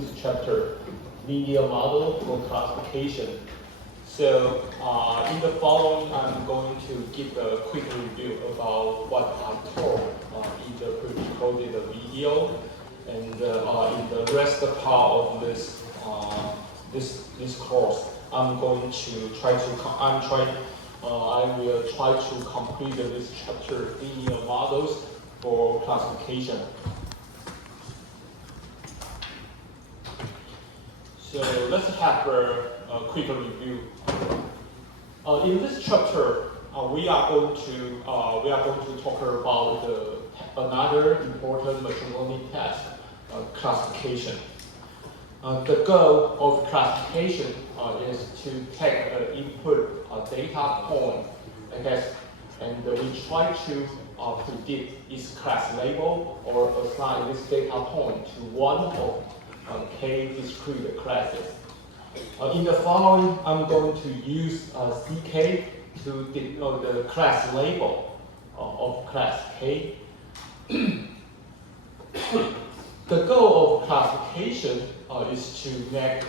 this chapter, linear model for classification. So in the following, I'm going to give a quick review about what I taught in the pre-recorded video, and in the rest part of this this course, I will try to complete this chapter, linear models for classification. So let's have a quick review. In this chapter, we are going to talk about another important machine learning test, classification. The goal of classification is to take an input data point, and we try to predict its class label or assign this data point to one of k discrete classes. In the following, I'm going to use CK to denote the class label of class K. The goal of classification is to make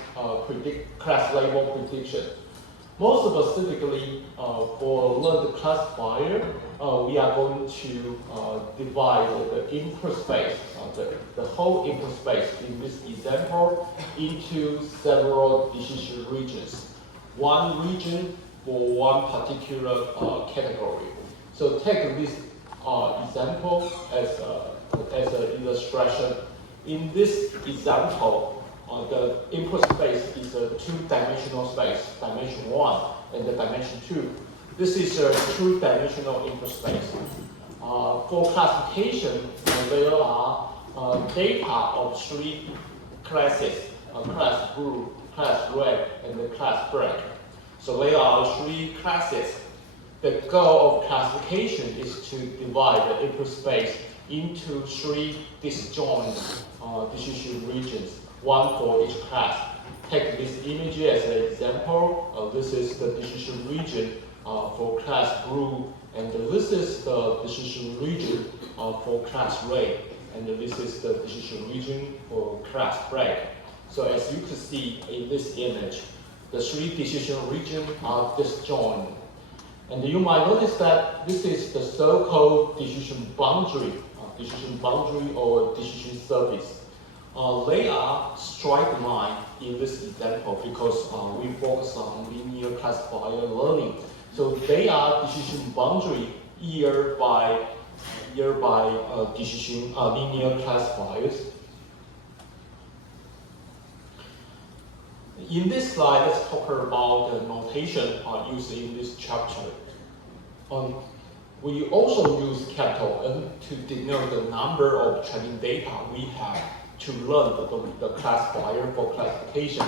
class label prediction. More specifically, for learned classifier, we are going to divide the input space, the whole input space in this example, into several decision regions. One region for one particular category. So take this example as an illustration. In this example, the input space is a two-dimensional space, dimension 1 and the dimension 2. This is a two-dimensional input space. For classification, there are data of three classes, class blue, class red, and the class black. So there are three classes. The goal of classification is to divide the input space into three disjoint decision regions, one for each class. Take this image as an example. This is the decision region for class blue, and this is the decision region for class red, and this is the decision region for class black. So as you can see in this image, the three decision regions are disjoint. And you might notice that this is the so-called decision boundary or decision surface. They are straight line in this example because we focus on linear classifier learning. So they are decision boundary either by decision linear classifiers. In this slide, let's talk about the notation used in this chapter. We also use capital N to denote the number of training data we have to learn the classifier for classification.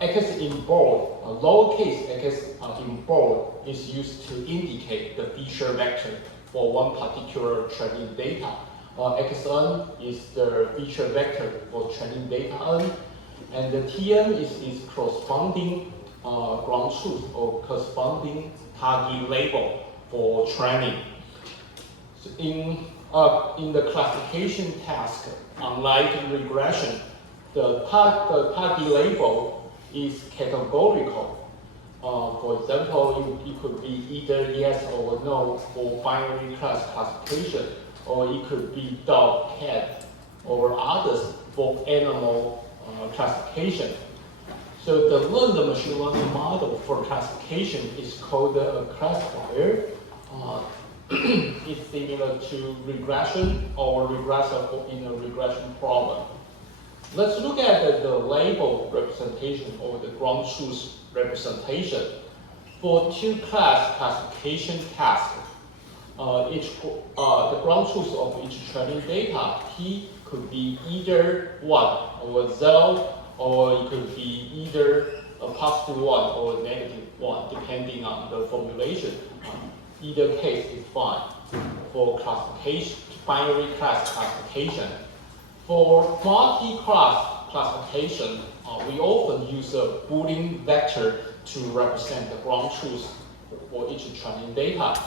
X in bold, lowercase x in bold is used to indicate the feature vector for one particular training data. Xn is the feature vector for training data n, and the Tn is corresponding ground truth or corresponding target label for training. So in the classification task, unlike regression, the target label is categorical. For example, it could be either yes or no for binary class classification, or it could be dog, cat, or others for animal classification. So the learned machine learning model for classification is called a classifier. It's similar to regression or regressor in a regression problem. Let's look at the label representation or the ground truth representation. For two-class classification task, the ground truth of each training data, T, could be either 1 or 0, or it could be either a +1 or negative 1, depending on the formulation. Either case is fine for classification, binary class classification. For multi-class classification, we often use a Boolean vector to represent the ground truth for each training data.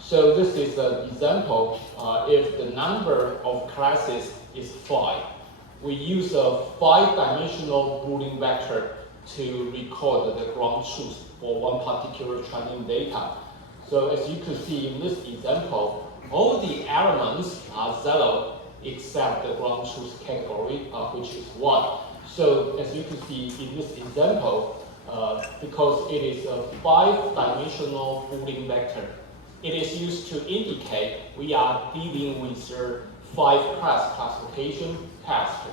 So this is an example. If the number of classes is 5, we use a 5-dimensional Boolean vector to record the ground truth for one particular training data. So as you can see in this example, all the elements are 0 except the ground truth category, which is 1. So as you can see in this example, because it is a 5-dimensional Boolean vector, it is used to indicate we are dealing with a 5-class classification task.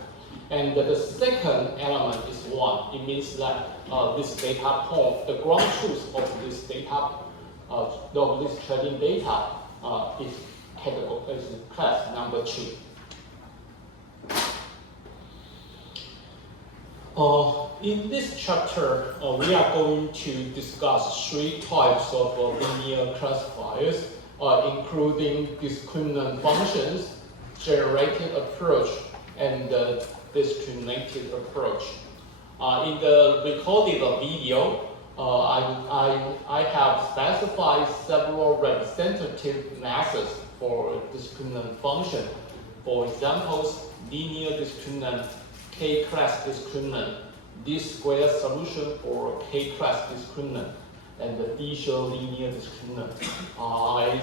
And the second element is 1. It means that this data point, the ground truth of this data, of this training data is class number 2. In this chapter, we are going to discuss 3 types of linear classifiers, including discriminant functions, generated approach, and discriminated approach. In the recorded video, I have specified several representative methods for discriminant function. For examples, linear discriminant, K-class discriminant, D-squared solution for K-class discriminant, and the D-shell linear discriminant. I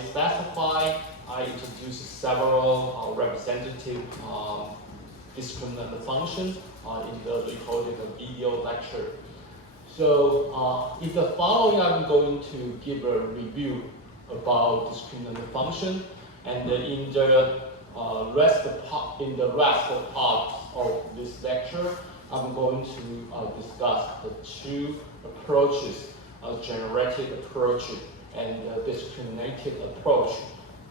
introduced several representative discriminant functions in the recorded video lecture. So in the following, I'm going to give a review about discriminant function, and in the rest part of this lecture, I'm going to discuss the 2 approaches, generated approach and discriminated approach.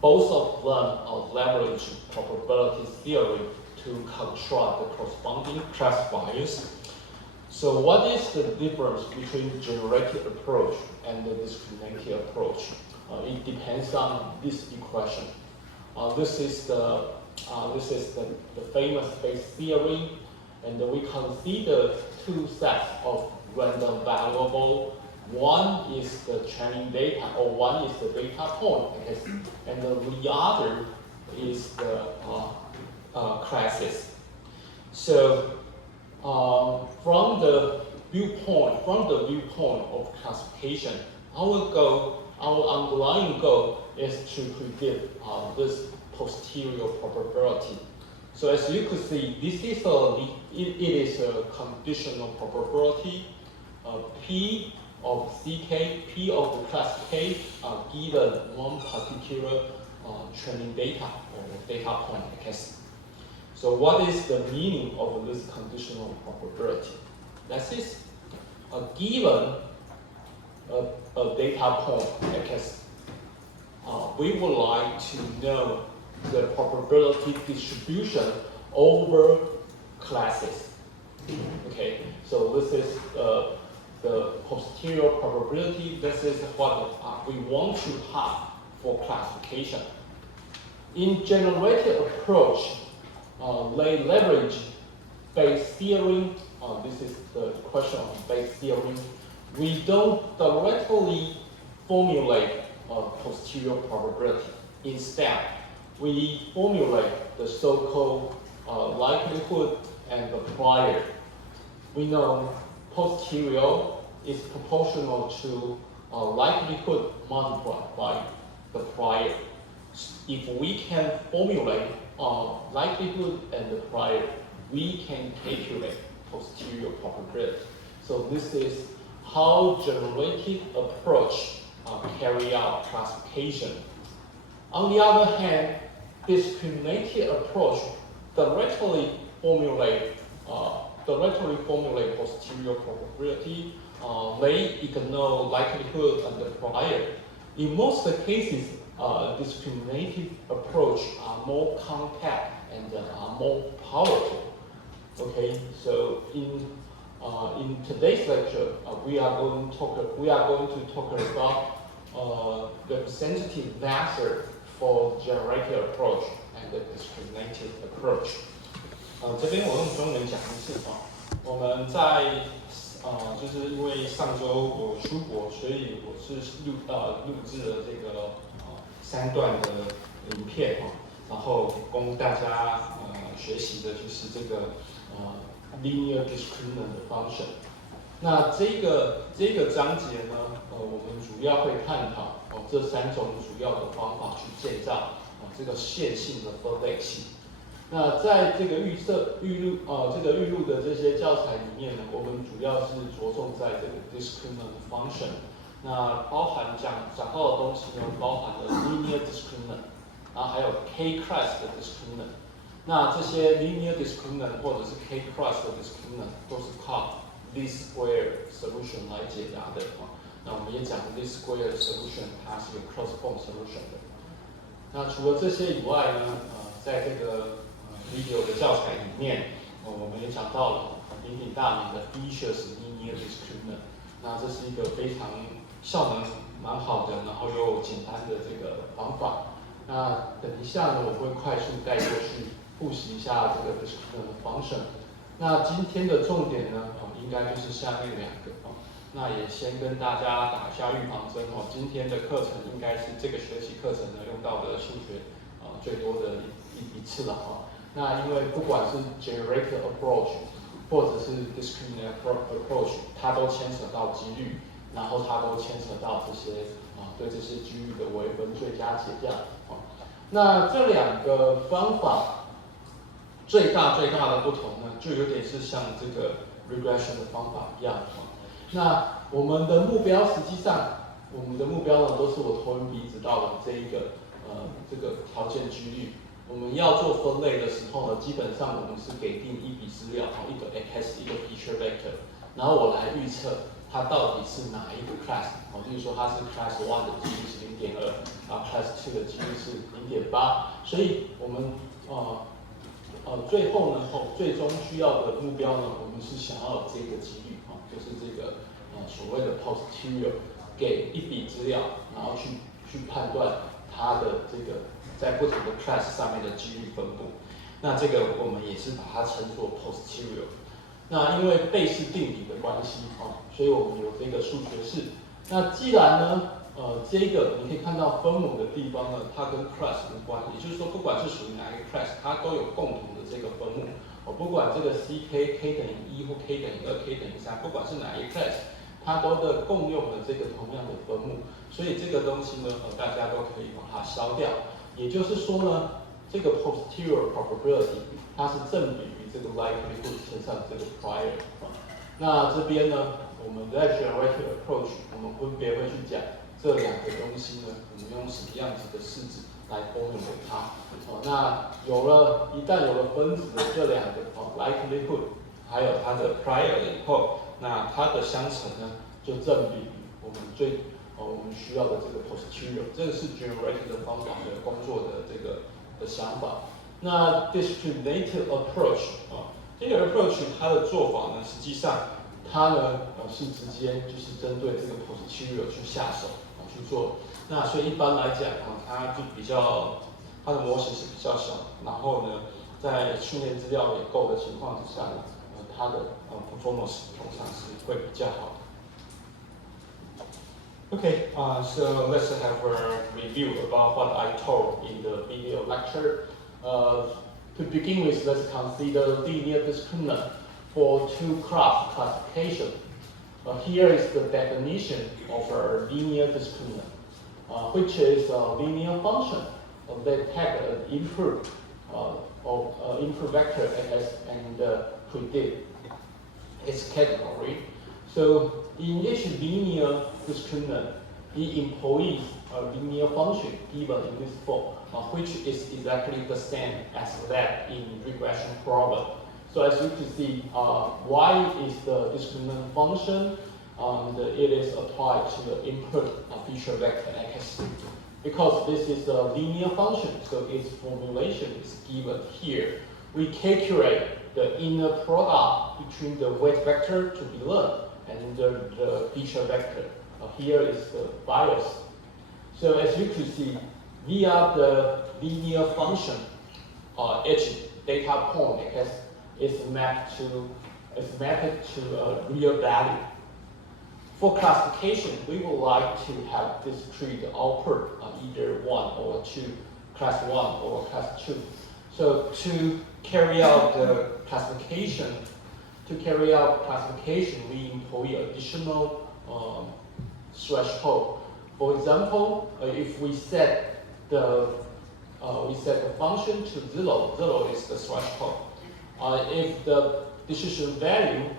Both of them leverage probability theory to construct the corresponding classifiers. So what is the difference between generated approach and the discriminated approach? It depends on this equation. This is the famous Bayes theory, and we consider 2 sets of random variable. One is the training data, or one is the data point, and the other is the classes. So from the viewpoint of classification, our underlying goal is to predict this posterior probability. So as you can see, this is it is a conditional probability. P of CK, P of the class K, given one particular training data or data point X. So what is the meaning of this conditional probability? That is, given a data point X, we would like to know the probability distribution over classes. Okay, so this is the posterior probability. This is what we want to have for classification. In generated approach, they leverage Bayes theorem. This is the question of Bayes theorem. We don't directly formulate a posterior probability. Instead, we formulate the so-called likelihood and the prior. We know posterior is proportional to likelihood multiplied by the prior. If we can formulate likelihood and the prior, we can calculate posterior probability. So this is how generated approach carry out classification. On the other hand, discriminated approach directly formulate posterior probability. They ignore likelihood and the prior. In most cases, discriminated approach are more compact and are more powerful. Okay, so in today's lecture, we are going to talk about representative method for generated approach and the discriminated approach. 这边我用中文讲一次我们在就是因为上周我出国，所以我是录制了这个3段的影片然后供大家学习的就是这个linear discriminant 的 function。那这个章节呢，我们主要会探讨这3种主要的方法去建造这个线性的分类器。那在这个预录的这些教材里面呢，我们主要是着重在这个 discriminant function。那包含讲到的东西呢，包含了 linear discriminant， 然后还有 k-class 的 discriminant。那这些 linear discriminant 或者是 k-class 的 discriminant 都是靠 least square solution 来解答的。那我们也讲 least square solution 它是有 closed form solution 的。那除了这些以外呢，在这个video 的教材里面，我们也讲到了鼎鼎大名的 Fisher's linear discriminant。那这是一个非常效能蛮好的，然后又简单的这个方法。那等一下呢，我会快速带过去复习一下这个 discriminant function。那今天的重点呢，应该就是下面2个。那也先跟大家打一下预防针今天的课程应该是这个学期课程呢用到的数学最多的一次了那因为不管是 generated approach 或者是 discriminant approach， 它都牵扯到几率，然后它都牵扯到这些对这些几率的微分最佳解这样那这2个方法最大的不同呢，就有点是像这个 regression 的方法一样那我们的目标实际上，我们的目标呢都是我头文笔指到的这个条件几率。我们要做分类的时候呢，基本上我们是给定一笔资料，一个 x， 一个 feature vector， 然后我来预测它到底是哪一个 class。例如说它是 class 1的几率是 0.2， 然后 class 2的几率是 0.8， 所以我们最后呢，最终需要的目标呢，我们是想要这个几率就是这个所谓的 posterior， 给一笔资料，然后去判断它的这个在不同的 class 上面的几率分布。那这个我们也是把它称作 posterior。那因为贝氏定理的关系所以我们有这个数学式。那既然呢这个你可以看到分母的地方呢，它跟 class 无关，也就是说不管是属于哪一个 class， 它都有共同的这个分母。不管这个 ck 等于1或 k 等于2 k 等于3，不管是哪一个 class， 它都的共用的这个同样的分母，所以这个东西呢大家都可以把它消掉。也就是说呢，这个 posterior probability 它是正比于这个 likelihood 乘上这个 prior。那这边呢，我们在 generated approach， 我们分别会去讲这2个东西呢，我们用什么样子的式子来公用给它。那一旦有了分子的这2个likelihood， 还有它的 prior 以后，那它的相乘呢，就正比我们需要的这个 posterior。这个是 generated 方法的工作的这个的想法。那 discriminated approach 这个 approach 它的做法呢，实际上它呢是直接就是针对这个 posterior 去下手去做。那所以一般来讲它就比较它的模型是比较小，然后呢在训练资料也够的情况之下呢，它的performance 通常是会比较好的。Okay, so let's have a review about what I told in the video lecture. To begin with, let's consider linear discriminant for two-class classification. Here is the definition of a linear discriminant, which is a linear function that takes an input input vector and predict its category. So in each linear discriminant, it employs a linear function given in this form, which is exactly the same as that in regression problem. So as you can see, y is the discriminant function, and it is applied to the input feature vector x. Because this is a linear function, so its formulation is given here. We calculate the inner product between the weight vector to be learned and the feature vector. Here is the bias. So as you can see, via the linear function, each data point is mapped to a real value. For classification, we would like to have discrete output, either 1 or 2, class 1 or class 2. So to carry out the classification, we employ additional threshold. For example, if we set the function to 0, 0 is the threshold. If the decision value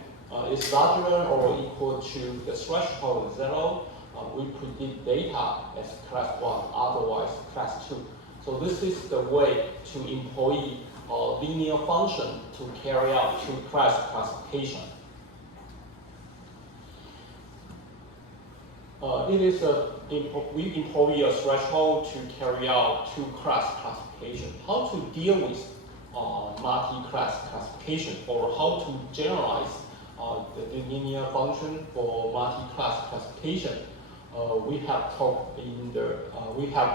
is larger or equal to the threshold 0, we predict data as class 1, otherwise class 2. So this is the way to employ a linear function to carry out two-class classification. We employ a threshold to carry out two-class classification. How to deal with multi-class classification, or how to generalize the linear function for multi-class classification? We have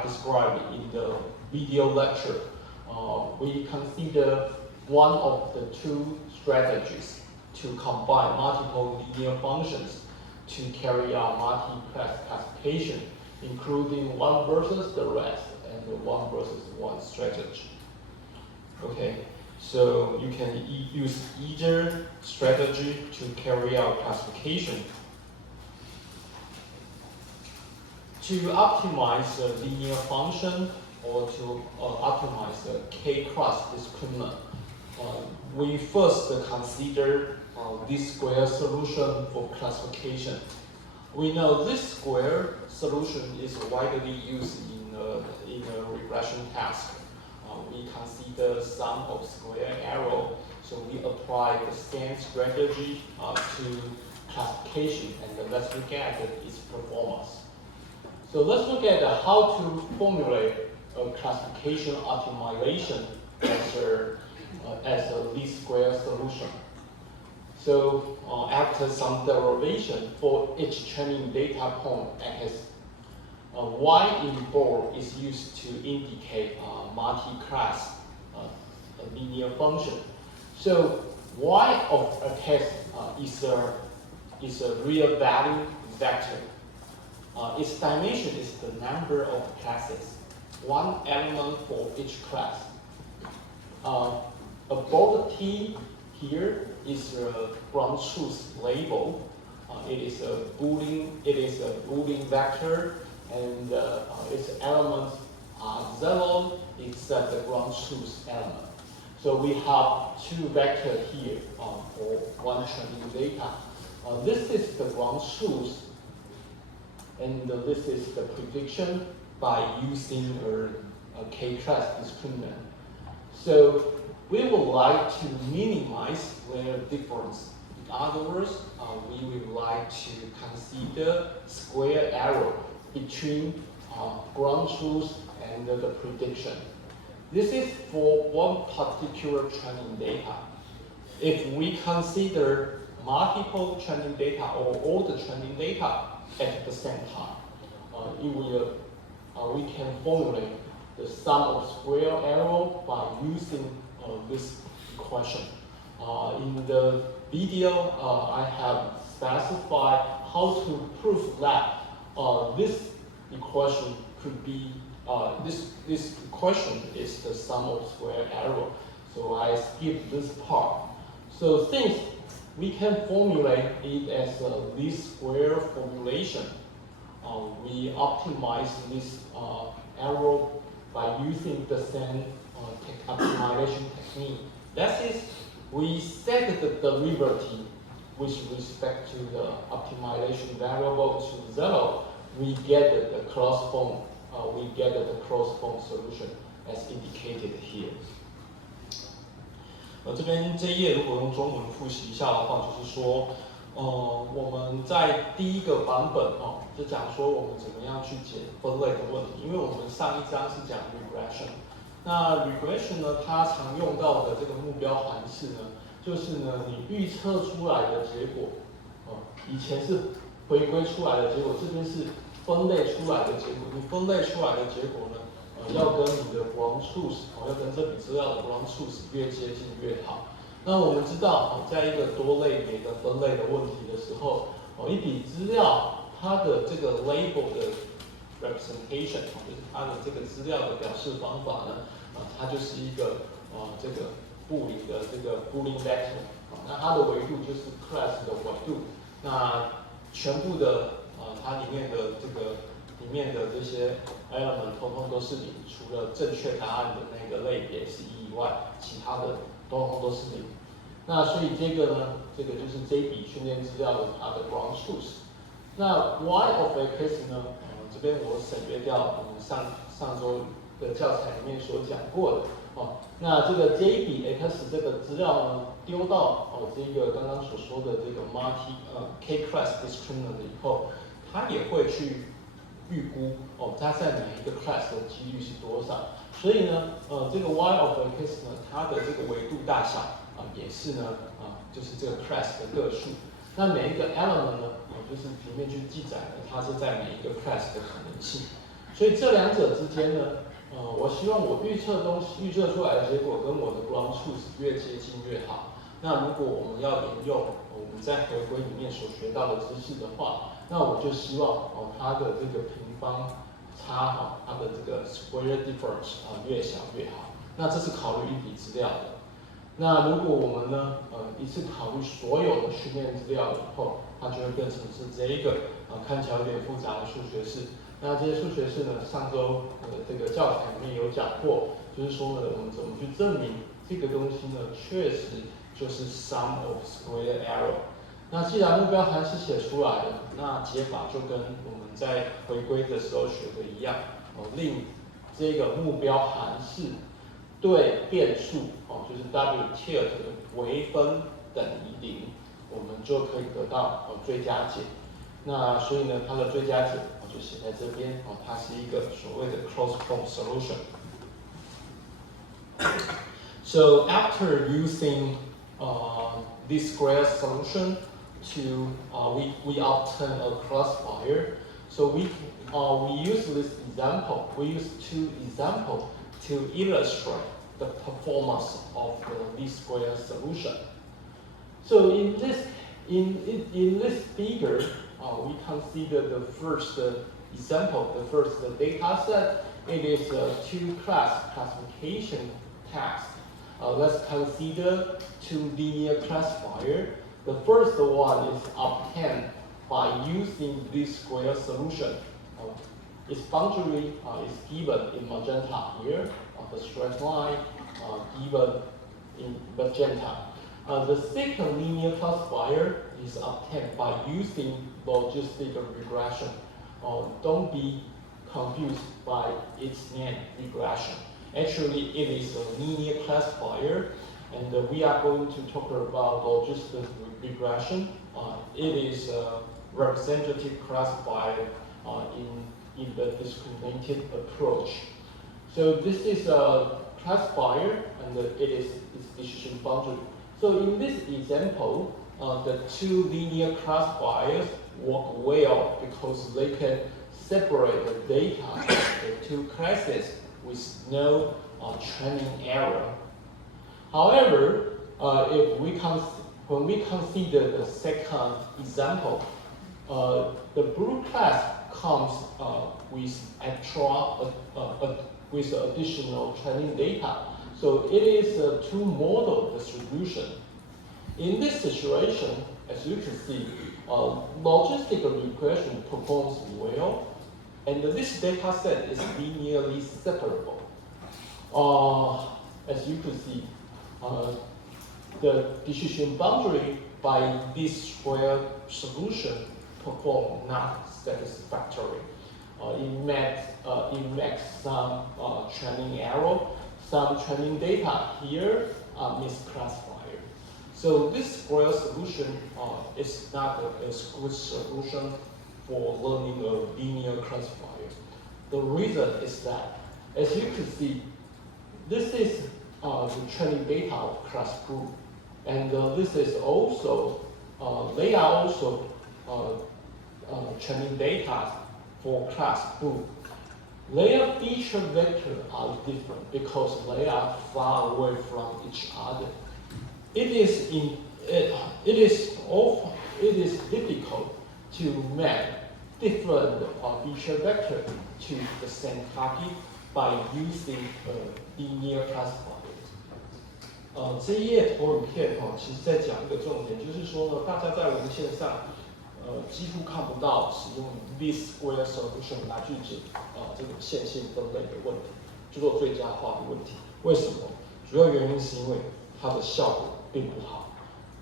described in the video lecture. We consider one of the two strategies to combine multiple linear functions to carry out multi-class classification, including one versus the rest and the one versus one strategy. Okay, so you can use either strategy to carry out classification. To optimize the linear function or to optimize the k-class discriminant, we first consider this square solution for classification. We know this square solution is widely used in a regression task. We consider sum of square error, so we apply the same strategy to classification, and let's look at its performance. So let's look at how to formulate a classification optimization as a least square solution. So after some derivation for each training data point, y in bold is used to indicate multi-class linear function. So y of x is a real value vector. Its dimension is the number of classes, one element for each class. Above t here is a ground truth label. It is a Boolean vector, and its elements are 0 except the ground truth element. So we have two vectors here for one training data. This is the ground truth, and this is the prediction by using a k-class discriminant. So we would like to minimize their difference. In other words, we would like to consider square error between ground truth and the prediction. This is for one particular training data. If we consider multiple training data or all the training data at the same time, we can formulate the sum of square error by using this equation. In the video, I have specified how to prove that this equation could be this equation is the sum of square error. So I skip this part. So since we can formulate it as a least square formulation, we optimize this error by using the same optimization technique. That is, we set the derivative with respect to the optimization variable to 0. We get the corresponding solution as indicated here. 这边这一页如果用中文复习一下的话，就是说，我们在第一个版本就讲说我们怎么样去解分类的问题。因为我们上一章是讲 regression， 那 regression 呢，它常用到的这个目标函式呢，就是呢你预测出来的结果，以前是回归出来的结果，这边是分类出来的结果。你分类出来的结果呢，要跟你的 ground truth， 要跟这笔资料的 ground truth 越接近越好。那我们知道，在一个多类别的分类的问题的时候，一笔资料它的这个 label 的 representation， 就是它的这个资料的表示方法呢，它就是一个这个布林的这个 Boolean vector，那它的维度就是 class 的维度，那全部的它里面的这些 element 通通都是零，除了正确答案的那个类别是1以外，其他的通通都是零。那所以这个呢，这个就是这一笔训练资料的它的 ground truth。那 y of x 呢，这边我省略掉我们上周的教材里面所讲过的哦。那这个 j 比 x 这个资料呢，丢到这个刚刚所说的这个 k class discriminant 以后，它也会去预估它在哪一个 class 的几率是多少。所以呢，这个 y of x 呢，它的这个维度大小也是呢就是这个 class 的个数。那每一个 element 呢，就是里面去记载了它是在每一个 class 的可能性。所以这两者之间呢，我希望我预测出来的结果跟我的 ground truth 越接近越好。那如果我们要沿用我们在回归里面所学到的知识的话，那我就希望它的这个平方差它的这个 square difference 越小越好。那这是考虑一笔资料的。那如果我们呢，一次考虑所有的训练资料以后，它就会变成是这一个看起来有点复杂的数学式。那这些数学式呢，上周这个教材里面有讲过，就是说呢，我们怎么去证明这个东西呢，确实就是 sum of square error。那既然目标函是写出来了，那解法就跟我们在回归的时候学的一样，令这个目标函式对变数就是 w tilt 的微分等于0，我们就可以得到最佳解。那所以呢，它的最佳解就写在这边它是一个所谓的 closed form solution。So after using this square solution to we obtain a classifier. So we use this example. We use two examples to illustrate the performance of the least square solution. So in this figure, we consider the first example, the first data set. It is a two-class classification task. Let's consider two linear classifiers. The first one is obtained by using this square solution. Its boundary is given in magenta here, the straight line given in magenta. The second linear classifier is obtained by using logistic regression. Don't be confused by its name, regression. Actually, it is a linear classifier, and we are going to talk about logistic regression. It is a representative classifier in the discriminated approach. So this is a classifier, and it is its decision boundary. So in this example, the two linear classifiers work well because they can separate the data into two classes with no training error. However, when we consider the second example, the blue class comes with additional training data. So it is a two-model distribution. In this situation, as you can see, logistic regression performs well, and this data set is linearly separable. As you can see, the decision boundary by this square solution perform not satisfactory. It makes some training error. Some training data here are misclassified. So this square solution is not a good solution for learning a linear classifier. The reason is that, as you can see, this is the training data of class group, and this is also they are also training data for class group. Their feature vectors are different because they are far away from each other. It is difficult to map different feature vectors to the same target by using linear classifiers. 这一页投影片其实在讲一个重点，就是说呢，大家在文献上，几乎看不到使用 least square solution 来去解这种线性分类的问题，就做最佳化的问题。为什么？主要原因是因为它的效果并不好。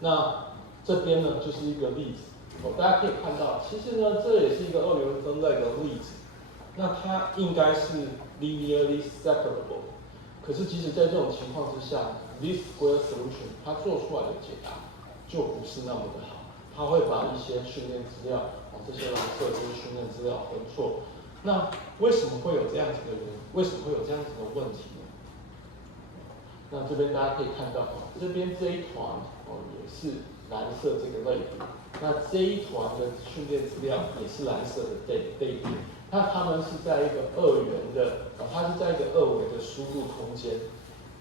那这边呢就是一个例子，大家可以看到，其实呢这也是一个二元分类的例子。那它应该是 linearly separable， 可是即使在这种情况之下 ，least square solution 它做出来的解答就不是那么的好，它会把一些训练资料，这些蓝色这些训练资料混错。那为什么会有这样子的原因？为什么会有这样子的问题呢？那这边大家可以看到，这边这一团也是蓝色这个类别，那这一团的训练资料也是蓝色的类别。那它们是在一个二元的，它是在一个二维的输入空间。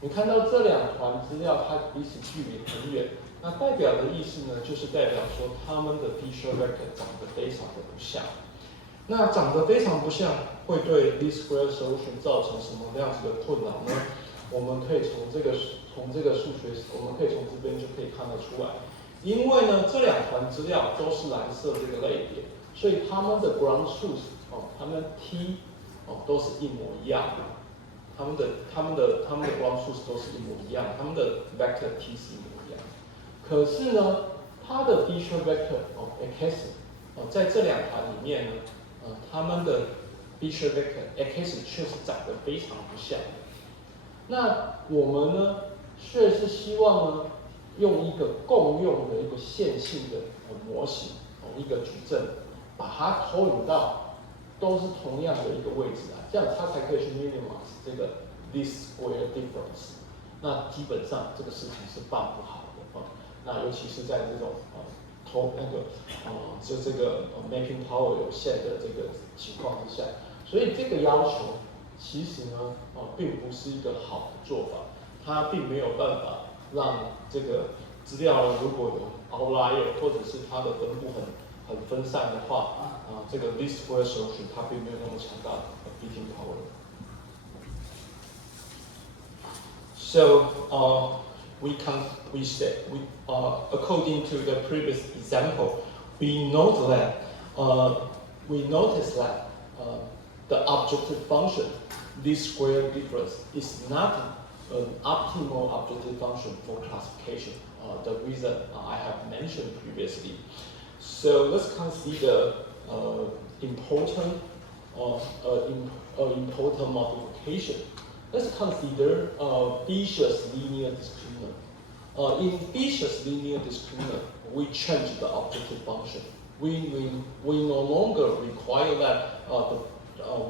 你看到这两团资料，它彼此距离很远，那代表的意思呢，就是代表说它们的 feature vector 长得非常的不像。那长得非常不像，会对 least square solution 造成什么样子的困扰呢？我们可以从这个数学，我们可以从这边就可以看得出来。因为呢，这两团资料都是蓝色这个类别，所以它们的 ground truth 它们 t 都是一模一样的，它们的 ground truth 都是一模一样，它们的 vector t 是一模一样的。可是呢，它的 feature vector x 在这两团里面呢，它们的 feature vector x 却是长得非常不像的。那我们呢，却是希望呢，用一个共用的一个线性的模型，一个矩阵，把它投影到都是同样的一个位置啊，这样它才可以去 minimize 这个 least square difference。那基本上这个事情是办不好的那尤其是在这种就这个mapping power 有限的这个情况之下，所以这个要求其实呢并不是一个好的做法，它并没有办法让这个资料如果有 outlier 或者是它的分布很分散的话，这个 least square solution 它并没有那么强大的 fitting power。So according to the previous example, we notice that the objective function, least square difference, is not an optimal objective function for classification. The reason I have mentioned previously. So let's consider important modification. Let's consider Bezier linear discriminant. In Bezier's linear discriminant, we change the objective function. We no longer require that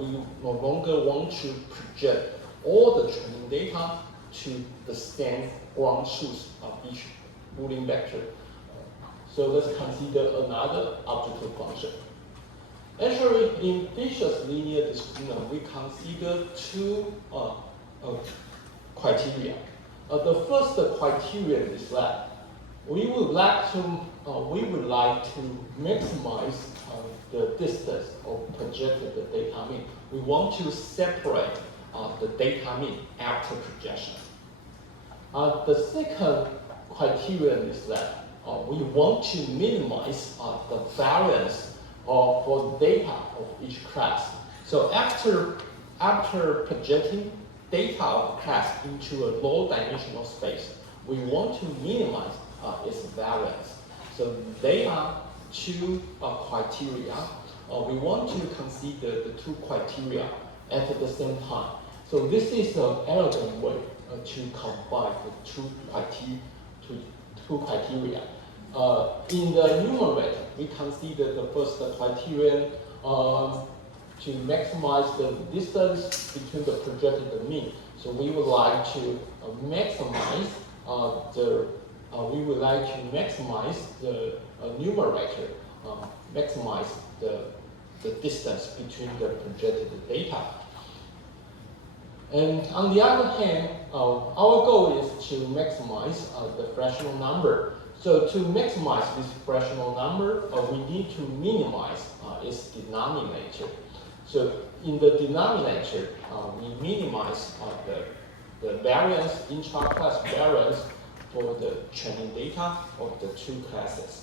we no longer want to project all the training data to the same ground truth of each Boolean vector. So let's consider another objective function. Actually, in Bezier's linear discriminant, we consider two criteria. The first criterion is that we would like to maximize the distance of projected data mean. We want to separate the data mean after projection. The second criterion is that we want to minimize the variance for data of each class. So after projecting data of class into a low-dimensional space, we want to minimize its variance. So there are two criteria. We want to consider the two criteria at the same time. So this is an elegant way to combine the two criteria. In the numerator, we consider the first criterion to maximize the distance between the projected mean. So we would like to maximize the numerator, maximize the distance between the projected data. And on the other hand, our goal is to maximize the fractional number. So to maximize this fractional number, we need to minimize its denominator. So in the denominator, we minimize the variance, intra-class variance for the training data of the two classes。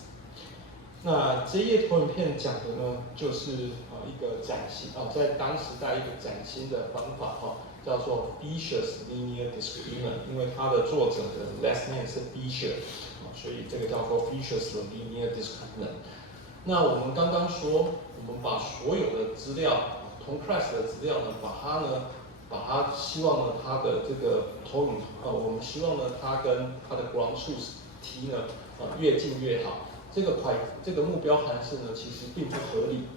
那这一页投影片讲的呢，就是一个崭新在当时代一个崭新的方法叫做 Fisher's Linear Discriminant， 因为它的作者的 last name 是 Fisher， 所以这个叫做 Fisher's Linear Discriminant。那我们刚刚说，我们把所有的资料，同 class 的资料呢，把它希望呢，它的这个投影我们希望呢，它跟它的 ground truth t 呢，越近越好。这个目标函数呢，其实并不合理，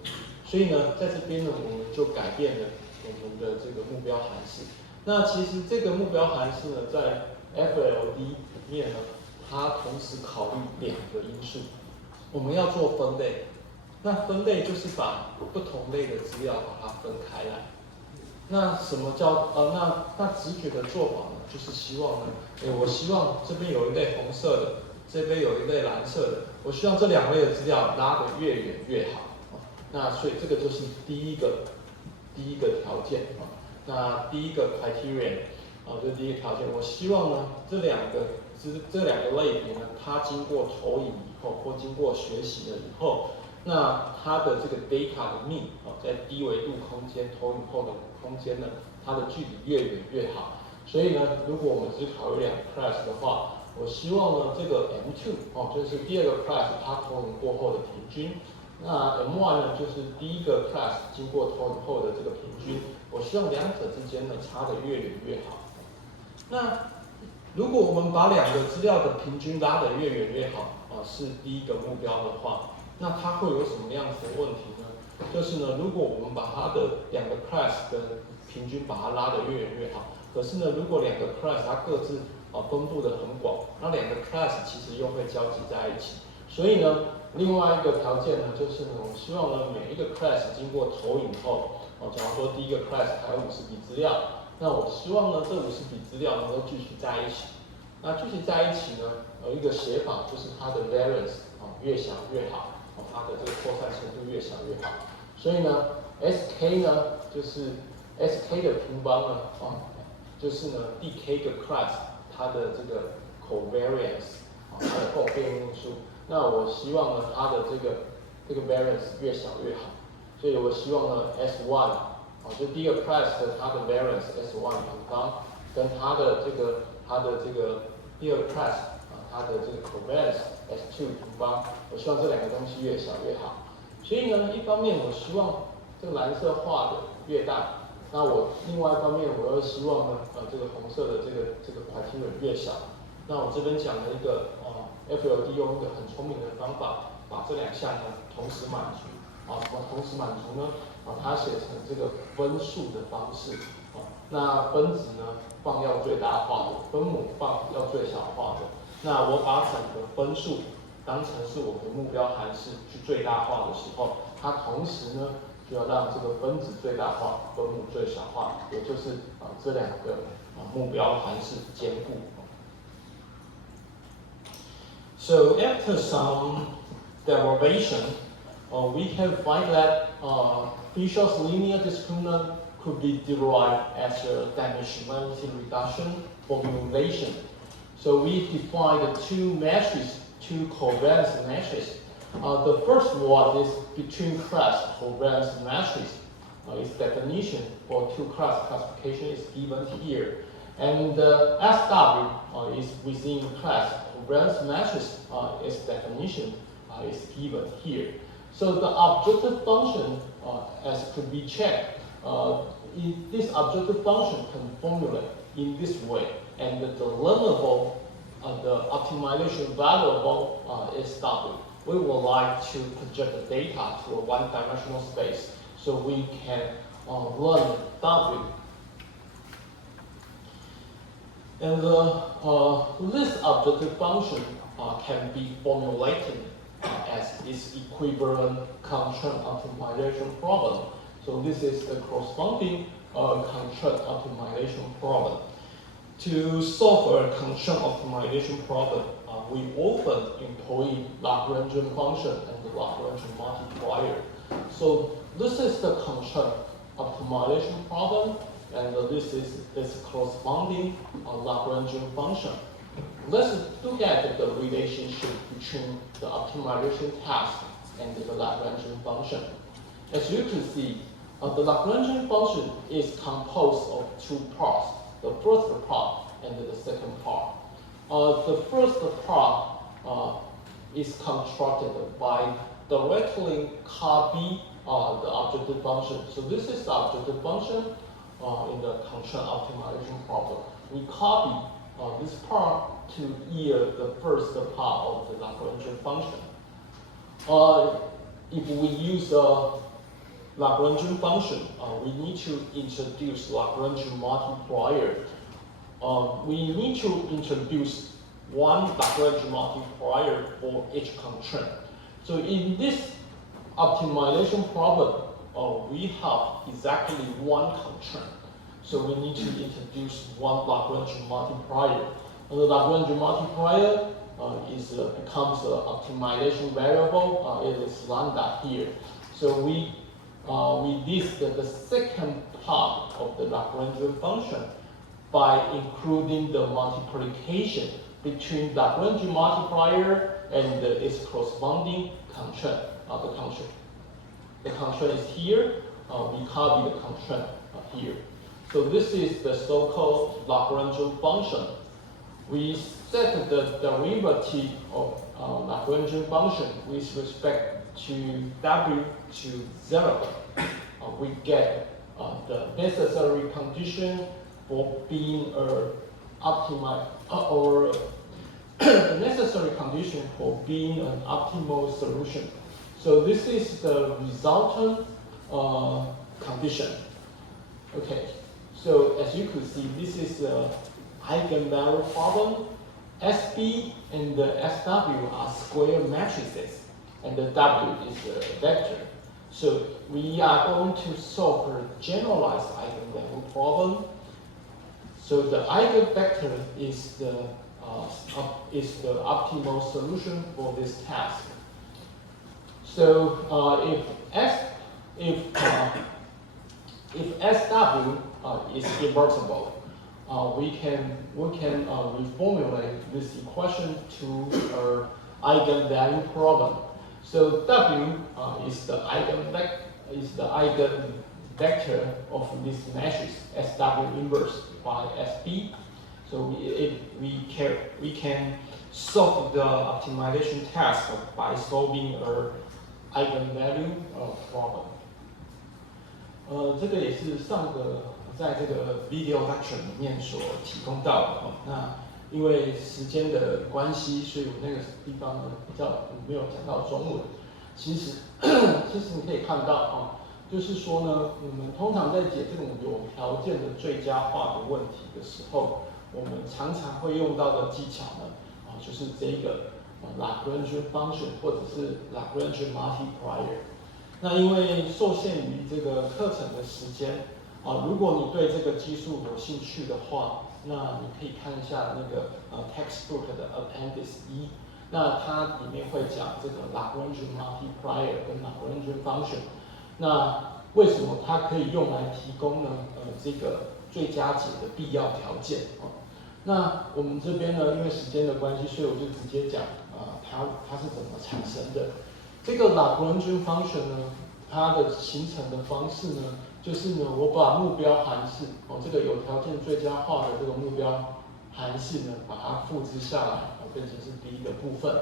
所以呢，在这边呢，我们就改变了我们的这个目标函数。那其实这个目标函数呢，在 FLD 里面呢，它同时考虑2个因素。我们要做分类，那分类就是把不同类的资料把它分开来。那什么叫那直觉的做法呢？就是希望呢，我希望这边有一类红色的，这边有一类蓝色的，我希望这2类的资料拉得越远越好。那所以这个就是第一个条件那第一个 criterion 这是第一个条件。我希望呢，这两个类别呢，它经过投影以后，或经过学习了以后，那它的这个 data 的 mean 在低维度空间投影后的空间呢，它的距离越远越好。所以呢，如果我们只考虑2个 class 的话，我希望呢，这个 M2 就是第2个 class 它投影过后的平均。那 M1 呢，就是第一个 class 经过投影后的这个平均。我希望2者之间呢，差得越远越好。那如果我们把2个资料的平均拉得越远越好是第一个目标的话，那它会有什么样子的问题呢？就是呢，如果我们把它的2个 class 的平均把它拉得越远越好，可是呢，如果2个 class 它各自分布得很广，那2个 class 其实又会交集在一起。所以呢，另外一个条件呢，就是呢，我希望呢，每一个 class 经过投影后，假如说第一个 class 还有50笔资料，那我希望呢，这50笔资料能够聚集在一起。那聚集在一起呢，有一个写法就是它的 variance 越小越好，它的这个扩散程度越小越好。所以呢 ，SK 呢就是 SK 的平方呢就是呢第k个 class 它的这个 covariance 它的共变因数。那我希望呢，它的这个 variance 越小越好。所以我希望呢 S1 就第一个 class 的它的 variance S1 平方，跟它的这个第2个 class它的这个 covariance S2 平方，我希望这2个东西越小越好。所以呢，一方面我希望这个蓝色画的越大，那我另外一方面我又希望呢，这个红色的这个 criterion 越小。那我这边讲了一个FLD 用一个很聪明的方法，把这2项呢同时满足怎么同时满足呢？它写成这个分数的方式那分子呢放要最大化的，分母放要最小化的。那我把整个分数当成是我的目标函数去最大化的时候，它同时呢就要让这个分子最大化，分母最小化，也就是这2个目标函数兼顾。So after some derivation, we can find that Fisher's linear discriminant could be derived as a dimensionality reduction formulation. So we define the two covariance matrices. The first one is between class covariance matrix. Its definition for two-class classification is given here. And SW is within class covariance matrix. Its definition is given here. So the objective function, as could be checked, this objective function can formulate in this way, and the learnable, the optimization variable is W. We would like to project the data to a one-dimensional space, so we can learn W. And this objective function can be formulated as its equivalent constraint optimization problem. So this is the corresponding constraint optimization problem. To solve a constraint optimization problem, we often employ Lagrangian function and the Lagrangian multiplier. So this is the constraint optimization problem, and this is its corresponding Lagrangian function. let's look at the relationship between the optimization task and the Lagrangian function. As you can see, the Lagrangian function is composed of two parts, the first part and the second part. The first part is constructed by directly copy the objective function. So this is the objective function in the constraint optimization problem. We copy this part to yield the first part of the Lagrangian function. If we use a Lagrangian function, we need to introduce Lagrangian multiplier. We need to introduce one Lagrangian multiplier for each constraint. So in this optimization problem, we have exactly one constraint. So we need to introduce one Lagrangian multiplier. And the Lagrangian multiplier becomes an optimization variable. It is lambda here. So we list the second part of the Lagrangian function by including the multiplication between Lagrangian multiplier and its corresponding constraint. The constraint is here. We copy the constraint here. So this is the so-called Lagrangian function. We set the derivative of Lagrangian function with respect to w to 0. We get the necessary condition for being optimized or the necessary condition for being an optimal solution. So this is the resultant condition. Okay, so as you could see, this is the eigenvalue problem. SB and the SW are square matrices, and the W is a vector. So we are going to solve a generalized eigenvalue problem. So the eigenvector is the optimal solution for this task. So if SW is invertible, we can reformulate this equation to our eigenvalue problem. So W is the eigenvector of this matrix SW inverse by SB. So we can solve the optimization task by solving our eigenvalue problem. 这个也是上个在这个 video lecture 里面所提供到的哦。那因为时间的关系，所以我那个地方呢比较没有讲到中文。其实你可以看到哦，就是说呢，我们通常在解这种有条件的最佳化的问题的时候，我们常常会用到的技巧呢，就是这个Lagrangian function 或者是 Lagrangian multiplier。那因为受限于这个课程的时间如果你对这个基数有兴趣的话，那你可以看一下那个textbook 的 Appendix 1，那它里面会讲这个 Lagrangian multiplier 跟 Lagrangian function。那为什么它可以用来提供呢？这个最佳解的必要条件那我们这边呢，因为时间的关系，所以我就直接讲它是怎么产生的。这个 Lagrangian function 呢，它的形成的方式呢，就是呢，我把目标函数这个有条件最佳化的这个目标函数呢，把它复制下来变成是第一个部分。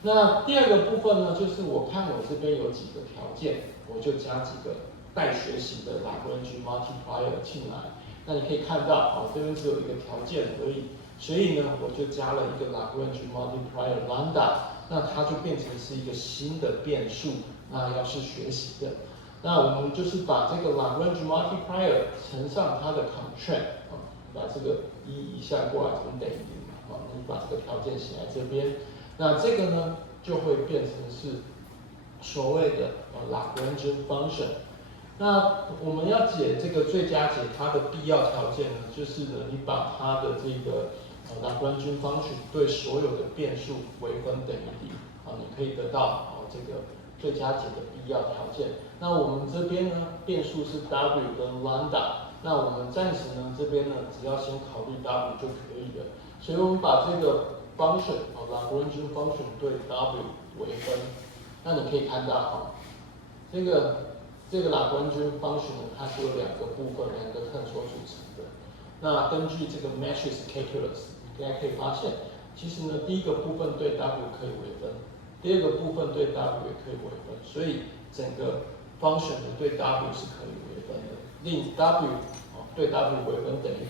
那第二个部分呢，就是我看我这边有几个条件，我就加几个待学习的 Lagrangian multiplier 进来。那你可以看到这边只有一个条件而已，所以呢，我就加了一个 Lagrangian multiplier lambda， 那它就变成是一个新的变数，那要是学习的。那我们就是把这个 Lagrangian multiplier 乘上它的 constraint， 把这个移下过来等于0你把这个条件写在这边。那这个呢，就会变成是所谓的Lagrangian function。那我们要解这个最佳解，它的必要条件呢，就是呢，你把它的这个Lagrangian function 对所有的变数微分等于0，你可以得到这个最佳解的必要条件。那我们这边呢，变数是 w 跟 lambda， 那我们暂时呢这边呢，只要先考虑 w 就可以了。所以我们把这个 function Lagrangian function 对 W 微分，那你可以看到这个 Lagrangian function 呢，它是由两个部分、两个特所组成的。那根据这个 matrix calculus， 大家可以发现，其实呢，第一个部分对 W 可以微分，第二个部分对 W 也可以微分，所以整个 function 呢对 W 是可以微分的。令 W 对 W 微分等于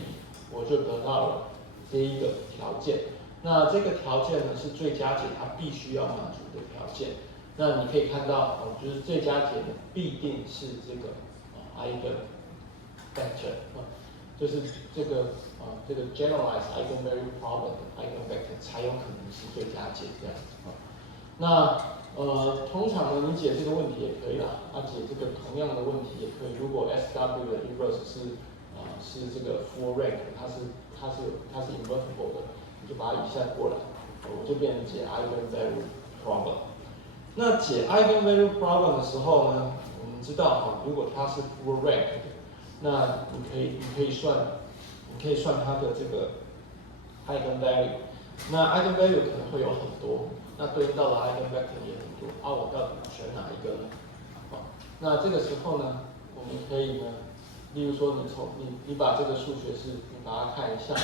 0，我就得到了这一个条件。那这个条件呢是最佳解它必须要满足的条件。那你可以看到就是最佳解呢必定是这个eigenvector就是这个generalized eigenvalue problem 的 eigenvector 才有可能是最佳解这样子那通常呢，你解这个问题也可以啦，解这个同样的问题也可以。如果 SW 的 inverse 是这个 full rank， 它是 invertible 的，你就把它移下过来，我就变成解 eigenvalue problem。那解 eigenvalue problem 的时候呢，我们知道如果它是 full rank 的，那你可以算它的这个 eigenvalue。那 eigenvalue 可能会有很多，那对应到的 eigenvector 也很多，我到底选哪一个呢？那这个时候呢，我们可以呢，例如说你把这个数学式你把它看一下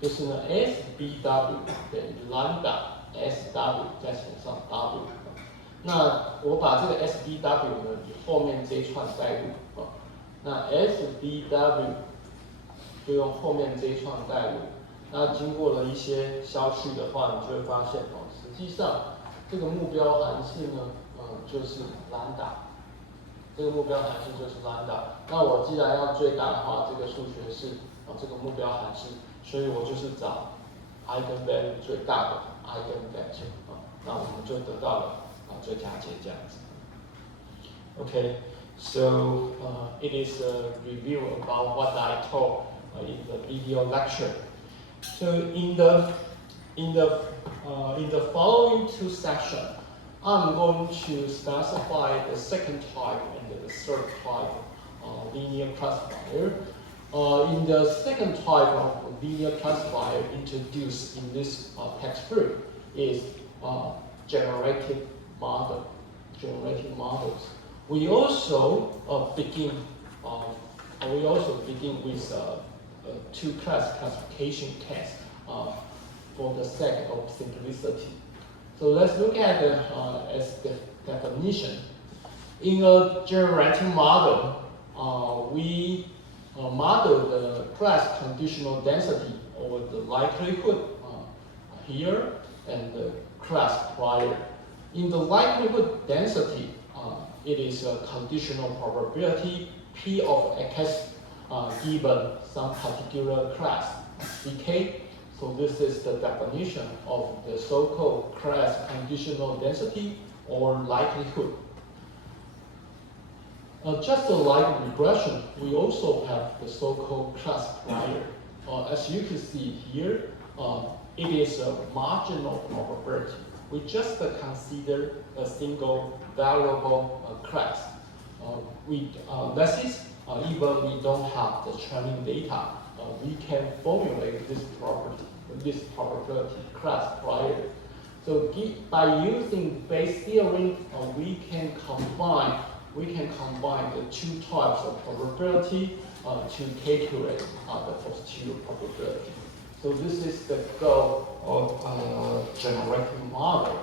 就是呢 SBW 等于 lambda SW 再乘上 W。那我把这个 SBW 呢以后面这一串代入那 SBW 就用后面这一串代入。那经过了一些消去的话，你就会发现实际上这个目标函数呢，就是 lambda， 这个目标函数就是 lambda。那我既然要最大化这个数学式这个目标函数，所以我就是找 eigenvalue 最大的 eigenvector那我们就得到了最佳解这样子。Okay, so it is a review about what I taught in the video lecture. So in the following two sections, I'm going to specify the second type and the third type linear classifier. In the second type of linear classifier introduced in this textbook is generative models. We also begin with two-class classification case for the sake of simplicity. So let's look at as the definition. In a generative model, we model the class conditional density or the likelihood here and the class prior. In the likelihood density, it is a conditional probability P of X given some particular class Ck. So this is the definition of the so-called class conditional density or likelihood. Just like regression, we also have the so-called class prior. As you can see here, it is a marginal probability. We just consider a single variable class. That is, even we don't have the training data, we can formulate this probability class prior. So by using Bayes' theorem, we can combine the two types of probability to calculate the posterior probability. So this is the goal of generative model.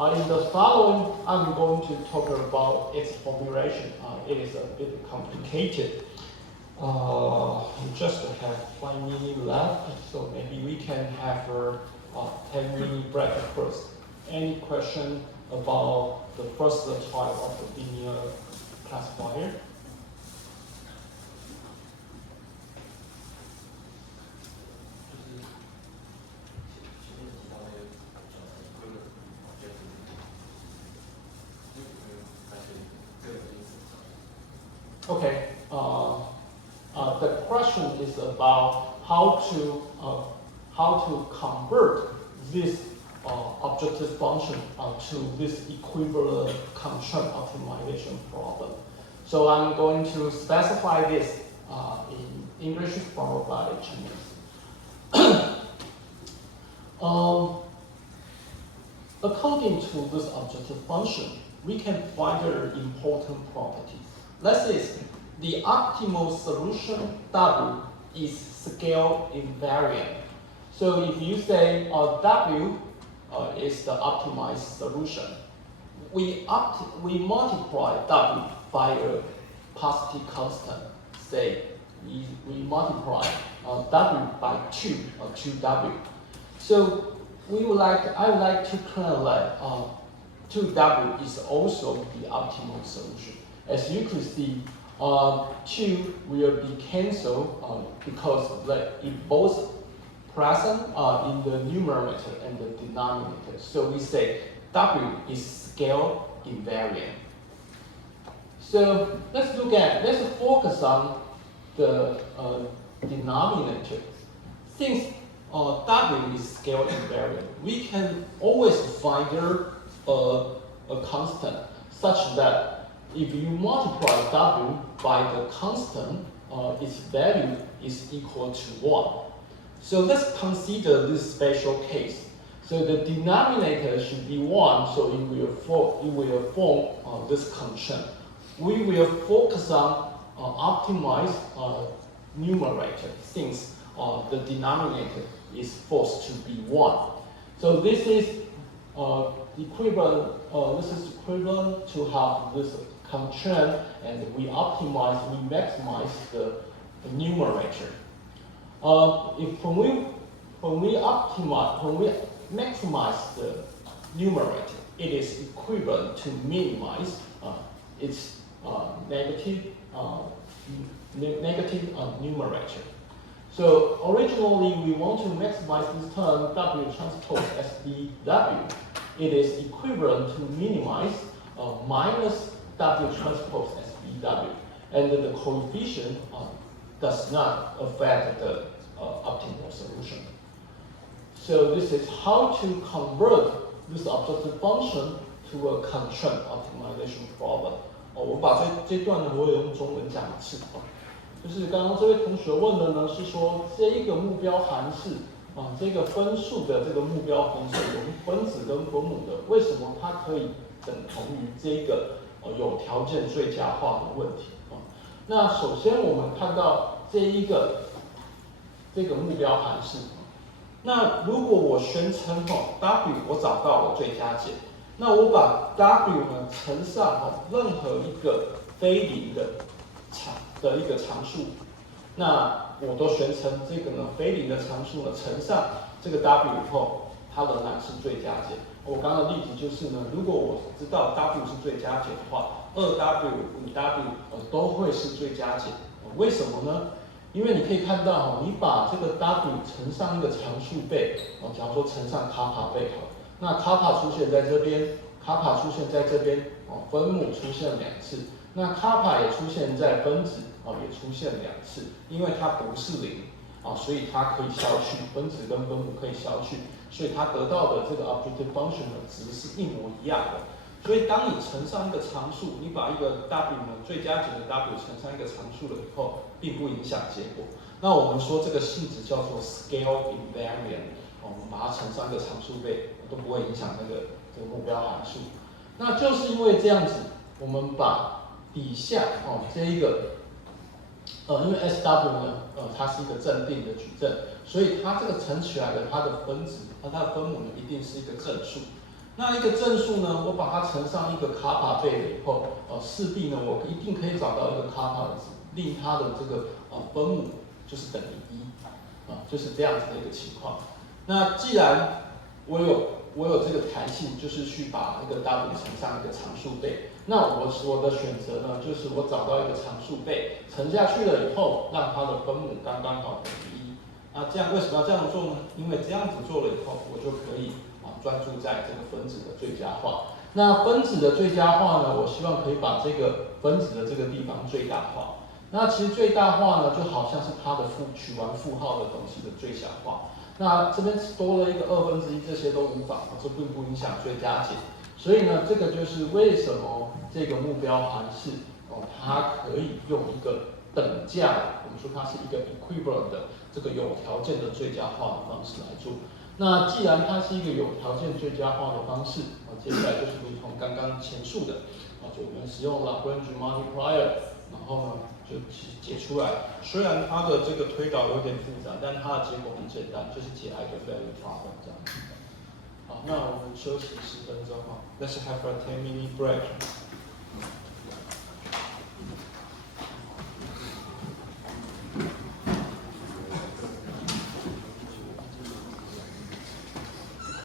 In the following, I'm going to talk about its formulation. It is a bit complicated. We just have 5 minutes left, so maybe we can have a 10-minute break first. Any question about the first type of the linear classifier? Okay. The question is about how to convert this objective function to this equivalent constraint optimization problem. So I'm going to specify this in English followed by Chinese. According to this objective function, we can find their important properties. Let's say the optimal solution W is scale invariant. So if you say W is the optimized solution, we multiply W by a positive constant. Say we multiply W by 2W. So I would like to claim that 2W is also the optimal solution. As you could see, 2 will be cancelled because it both present in the numerator and the denominator. So we say W is scale invariant. So let's focus on the denominator. Since W is scale invariant, we can always find a constant such that if you multiply W by the constant, its value is equal to 1. So let's consider this special case. So the denominator should be 1, so it will form this constraint. We will focus on optimize numerator since the denominator is forced to be 1. So this is equivalent. This is equivalent to have this constraint, and we maximize the numerator. When we maximize the numerator, it is equivalent to minimize its negative numerator. So originally we want to maximize this term W transpose SBW. It is equivalent to minimize minus W transpose SBW, and the coefficient does not affect the optimal solution. So this is how to convert this objective function to a constraint optimization problem. 我把这段呢，我也用中文讲一次。就是刚刚这位同学问的呢，是说这一个目标函数这个分数的这个目标函数有分子跟分母的，为什么它可以等同于这个有条件最佳化的问题那首先我们看到这个目标函数，那如果我宣称W 我找到了最佳解，那我把 W 呢乘上任何一个非零的一个常数，那我都宣称这个呢非零的常数呢乘上这个 W 以后，它仍然是最佳解。我刚刚的例子就是呢，如果我知道 W 是最佳解的话，2W、5W 都会是最佳解。为什么呢？因为你可以看到你把这个 W 乘上一个常数倍假如说乘上卡帕倍那卡帕出现在这边，卡帕出现在这边分母出现2次，那卡帕也出现在分子也出现2次，因为它不是零所以它可以消去，分子跟分母可以消去，所以它得到的这个 objective function 的值是一模一样的。所以当你乘上一个常数，你把一个 W 呢最佳解的 W 乘上一个常数了以后，并不影响结果。那我们说这个性质叫做 scale invariant，我们把它乘上一个常数倍都不会影响这个目标函数。那就是因为这样子，我们把底下这一个因为 SW 呢它是一个正定的矩阵，所以它这个乘起来的它的分子和它的分母呢一定是一个正数。那一个正数呢，我把它乘上一个卡帕倍了以后，势必呢我一定可以找到一个卡帕的值，令它的这个分母就是等于1就是这样子的一个情况。那既然我有这个弹性，就是去把那个 W 乘上一个常数倍，那我的选择呢，就是我找到一个常数倍，乘下去了以后，让它的分母刚刚好等于1。那这样为什么要这样做呢？因为这样子做了以后，我就可以专注在这个分子的最佳化。那分子的最佳化呢，我希望可以把这个分子的这个地方最大化。那其实最大化呢，就好像是它的取完负号的东西的最小化。那这边多了一个1/2，这些都无妨，这并不影响最佳解。所以呢，这个就是为什么这个目标函数它可以用一个等价，我们说它是一个 equivalent 的这个有条件的最佳化的方式来做。那既然它是一个有条件最佳化的方式，接下来就是如同刚刚前述的，就我们使用 Lagrange multiplier， 然后呢就解出来。虽然它的这个推导有点复杂，但它的结果很简单，就是解 eigenvalue problem 这样子。好，那我们休息10分钟哈。Let's have a 10-minute break.